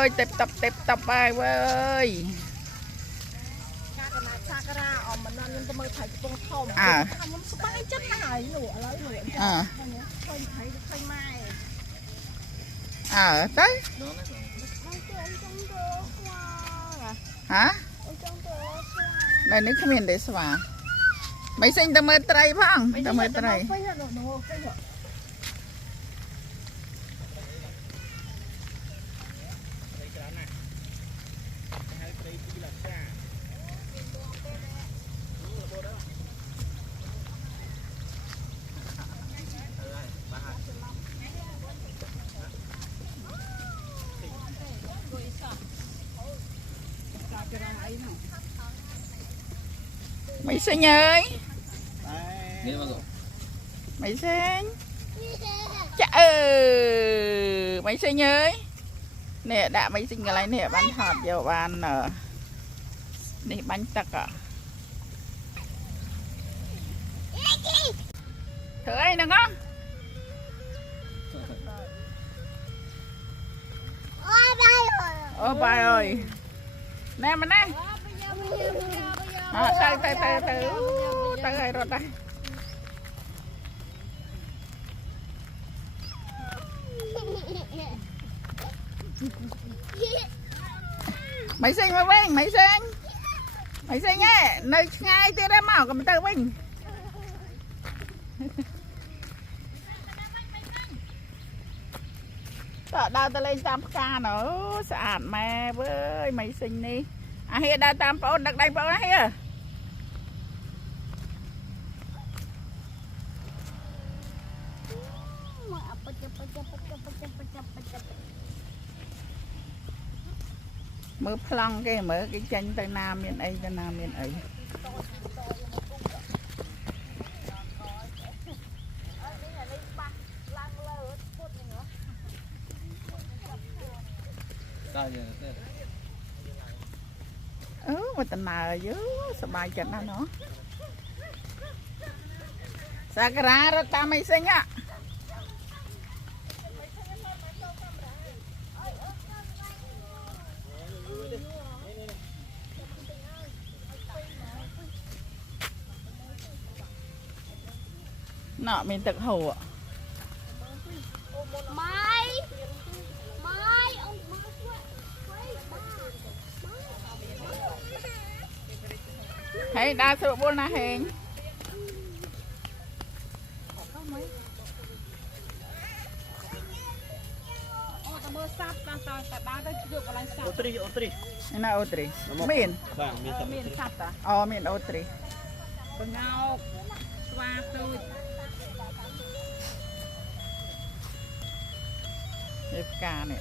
ơi tệp tập bài ơi tới hả đây nếu không hiện để xóa mấy sinh ta mơ trai phong ta mơ trai mấy sinh ơi mấy sinh chà mấy sinh ơi nè đã mấy sinh cái này nè bán hạt vô bán nè bánh tắc à thử ấy được không ôi bài ơi nè mà nè tay rồi đây mấy sinh mà bên mấy sinh ấy nơi ngay tiêu ra màu cầm tơ bình đào ta lên tam ca nữa sạn mẹ với mấy sinh đi à hiện đào tam phone đặt đây phone here mở plong cái mở cái chân tới nam miền ấy tới nam miền ấy mà tình nào chứ sao bài chật nó sakura rồi ta mấy sinh á nọ mình tự hổ ạ hay đa số buôn là hình na otri miền sắt à miền otri ngao xoa tôi đẹp cả này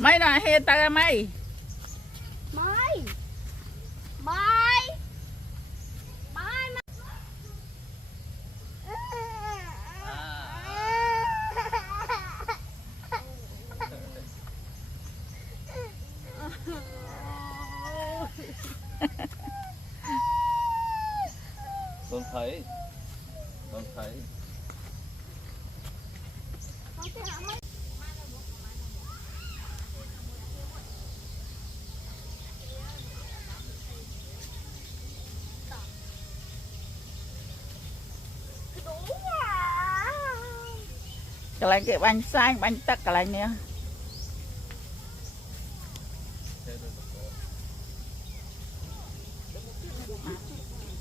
mấy là he ta mấy Con thấy cái này cái bánh xanh bánh tắc cái này nè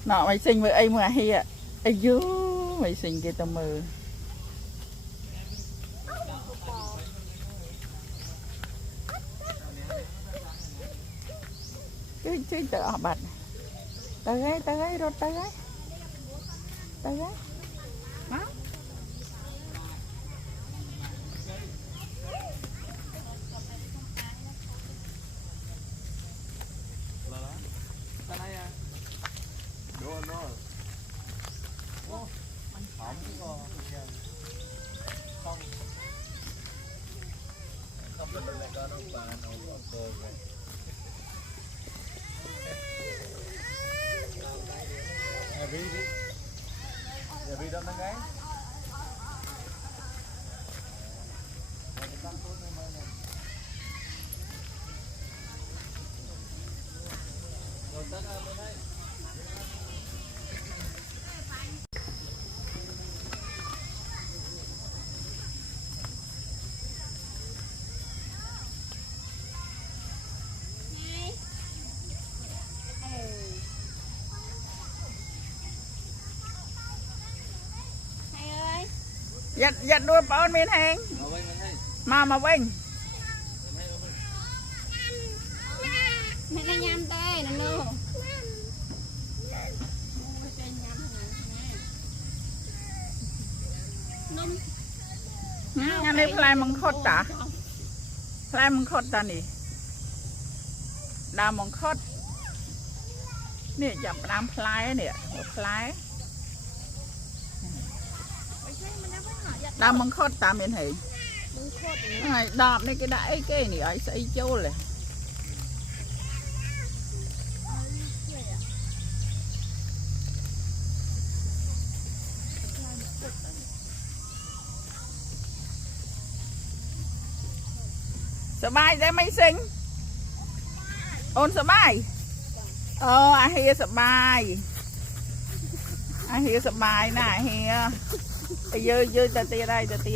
nọ mày sinh với ấy mà hi ạ ấy dú mày sinh cái tao mơ chứ tự họ bật tới gái rồi tới gái hả không được này con ông bà nấu con giật đuôi bọn miền hàng mà vinh mẹ đang nhâm tê nè nô anh ấy play mong khót ta play mong khót ta nè đào mong khót nèจับน้ำพลายเนี่ยหัวพลายđào mong khót ta miền hình đạp này cái đại cái này ấy xây châu nàyสบายได้ไหมสิงโอนสบายอาเฮียสบายอาเฮียสบายนะเฮียยืดจะตีได้จะตี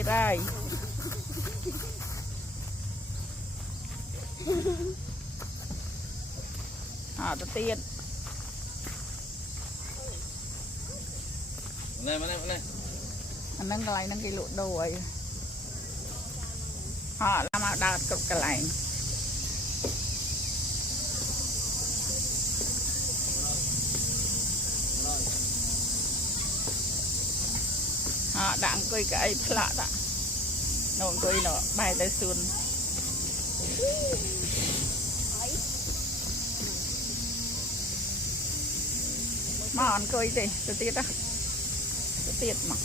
มาเลยอันนั้นอะไรนั่นกิโลโดยlàm áo đào cực cái lạnh đặng coi cái plạ đó nông coi nó bay tới xuân mà ăn coi gì tôi tiết á tôi tiết mà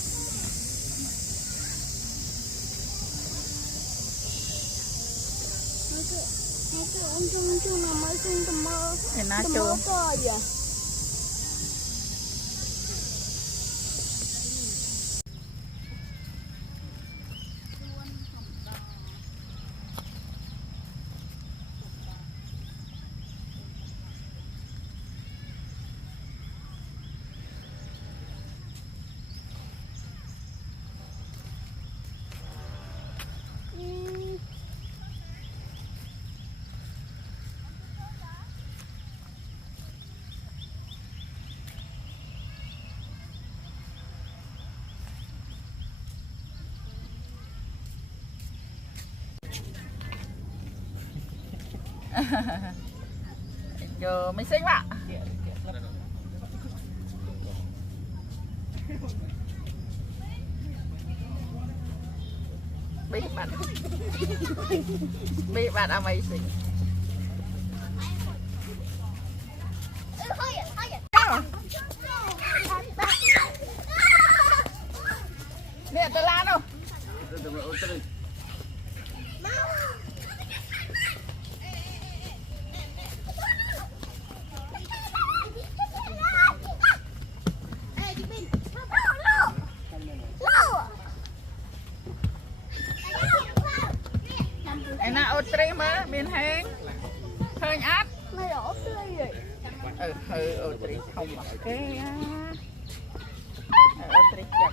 thì nó chua giờ mình xinh ạ bị bạn amazing nè tôi lan đâu ô tre mà miền hàng hơi át mày ở tươi vậy hơi ô tre không mà cái ô tre chặt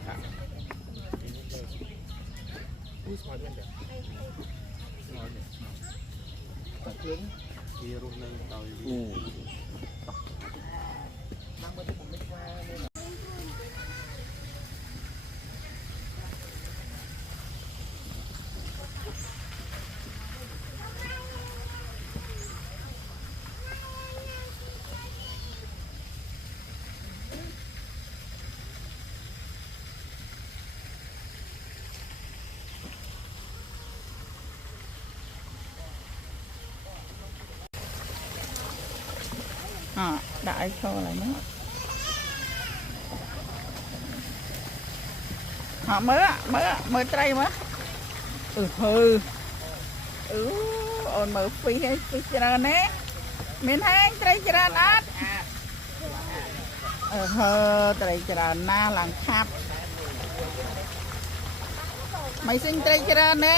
à đại cho lại nữa mới tray mà ôn mở phi chả nè miền Hàn tray chả nát ត្រីច្រើនណាស់ឡើងខាប់មិនសិញត្រីច្រើនទេ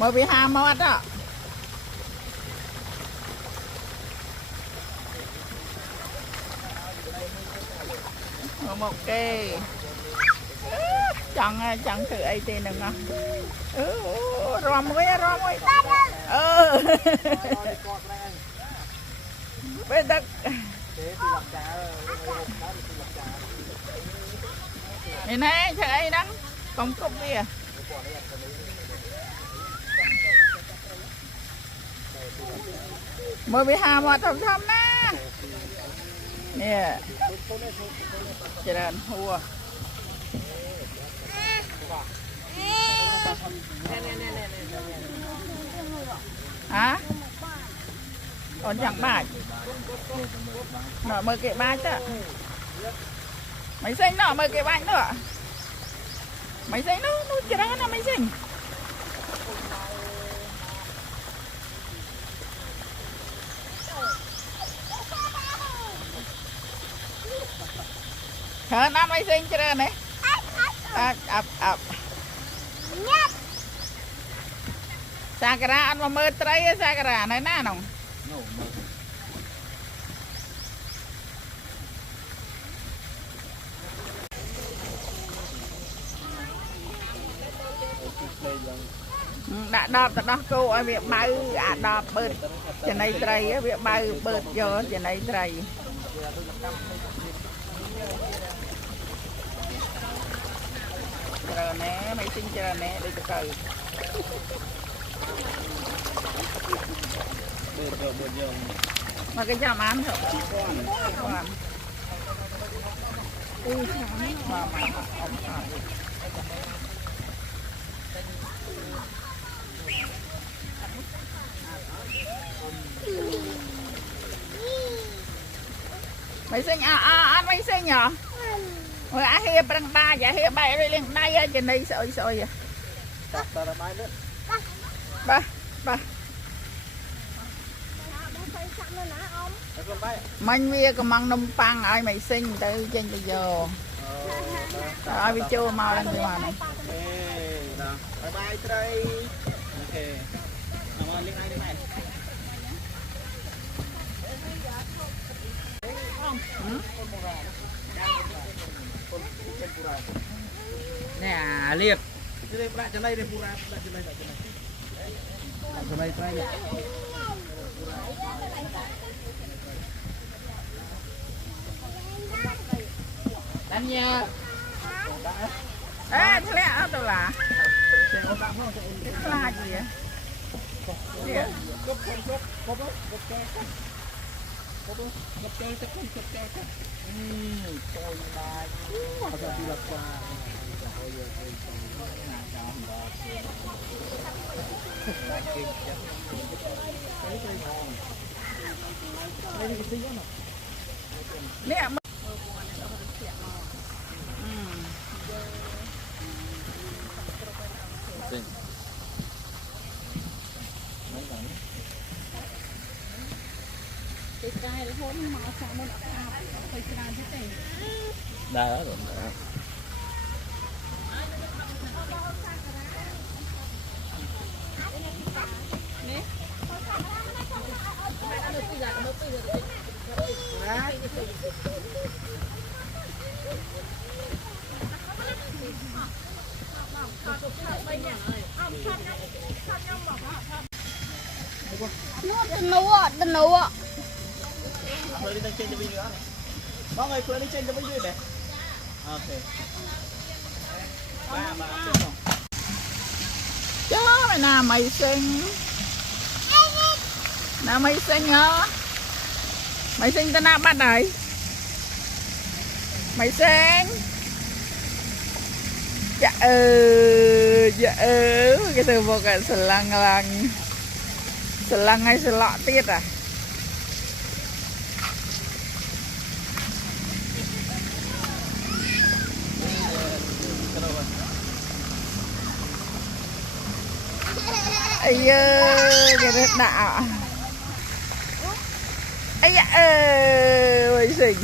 មើលវាហាមាត់មកគេចង់ធ្វើអីទេនឹងរំមួយពេលដឹកនេះណែធ្វើអីហ្នឹងកុំគប់វាមើលវាហាមកធំណានេះច្រើនហួរអូនchẳngបាច់មើលគេបាច់ទៅមិនសេញណោះមើលគេបាច់នោះមិនសេញនោះច្រើនណាស់មិនសេញច្រើនណាស់មិនសេញច្រើនទេអាប់សាការៈអត់មកមើលត្រីទេសាការៈនៅណានោះដាក់ដបទៅដោះគោឲ្យវាបើអាដបបឺតចំណីត្រីវាបើបឺតយកចំណីត្រីច្រើនណែមិនទិញច្រើនណែដូចទៅមកគេចាំអានទៅអ៊ីចាំមកអមខាmày sinh ăn mày sinh nhở rồi á hia bằng ba dạ hia bay đi lên đây á trên đây sôi vậy ba mình bia còn măng nông pang ai mày sinh từ trên bây giờ ai bị chua mau lên như này bye bye nè liệp đánh nha ê thế lẽ đâu là cái là gì vậy nè cái hôn mà sao nó đã phải làm thế này đây đó rồi nấu đi lên trên cho video này. Bác ơi, lên trên cho video này. Ok. Ba chứ mày nào mày xinh. Nào mày xinh hả? Mày xinh tao nào bắt đấy. Mày xinh. Dạ cái từ một cái selang hay selọ tiết à? Ây cái đất đạo ไอ้ยะไม่สิง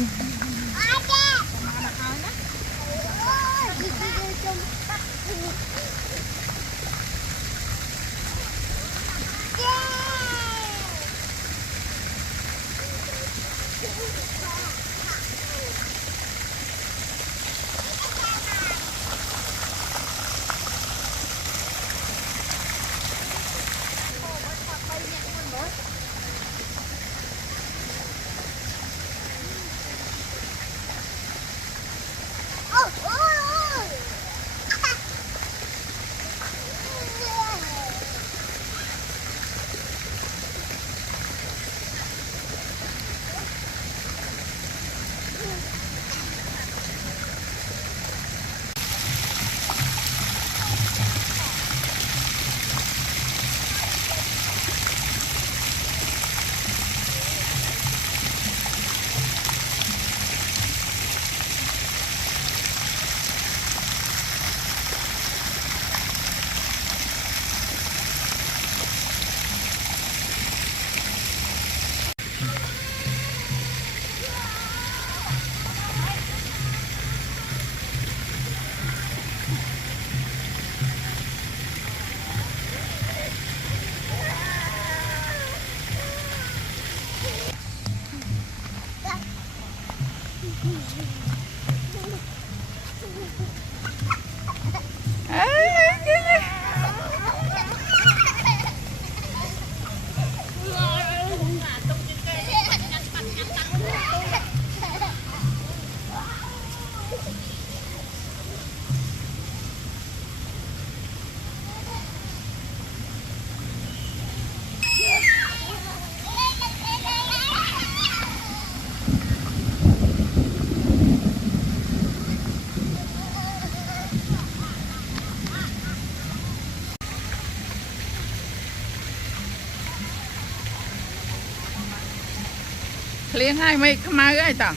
เลี้ยงให้ไม่มาไอ้ต่าง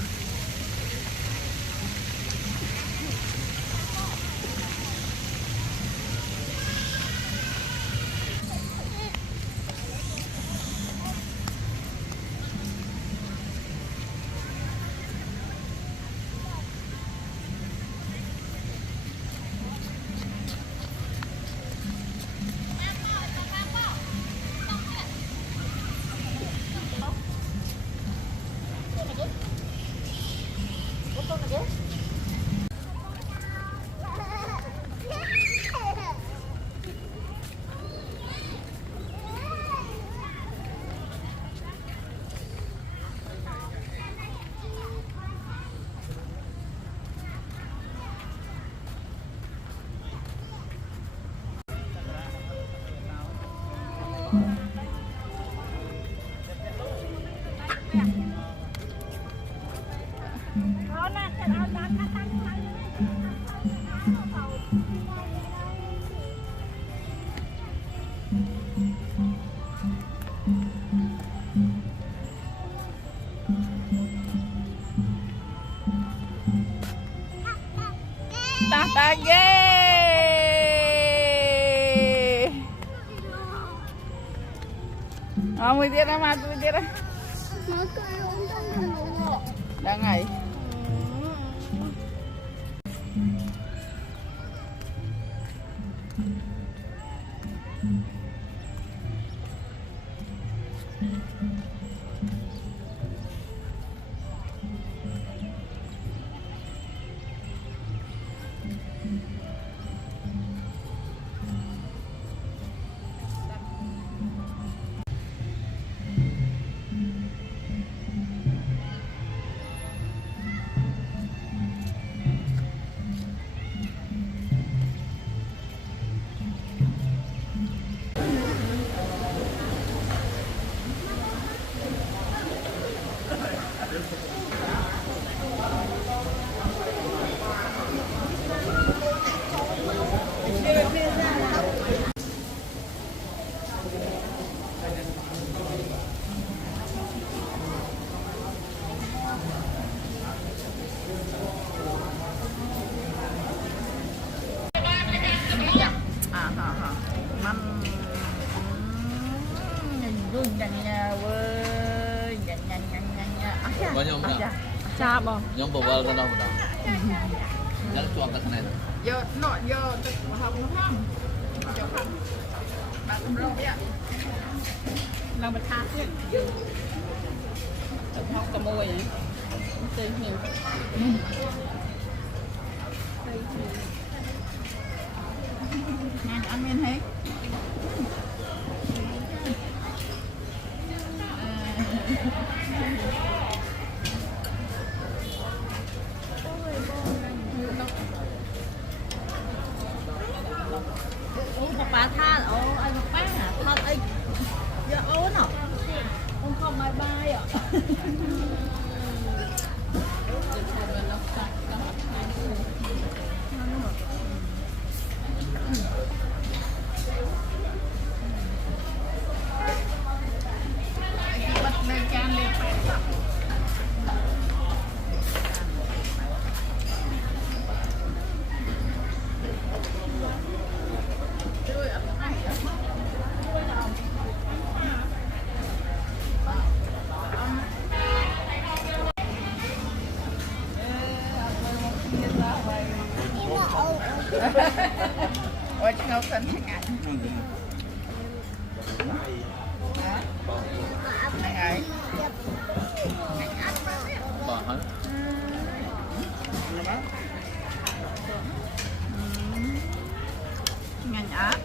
ตาตาเย่เอามือเดียวนะมามือเดียวนะได้ไง Bao nhiêu một Dạ. cha bò nhóm bầu bầu ra đâu một đâu nhớ chuột cái này rồi Vô nọ vô tức học nó không cho không bạn không râu vậy ឡើងបន្ថែមទៀតទឹកហុកតែមួយទេនេះ Nhanh ăn miên hết bà tha ô anh bác hả thật anh dạ ốn hả ông không ai bay à bật lên can lên phải sập ôi ngâu thân thằng ảnh thằng ấy bỏ hết ngành áp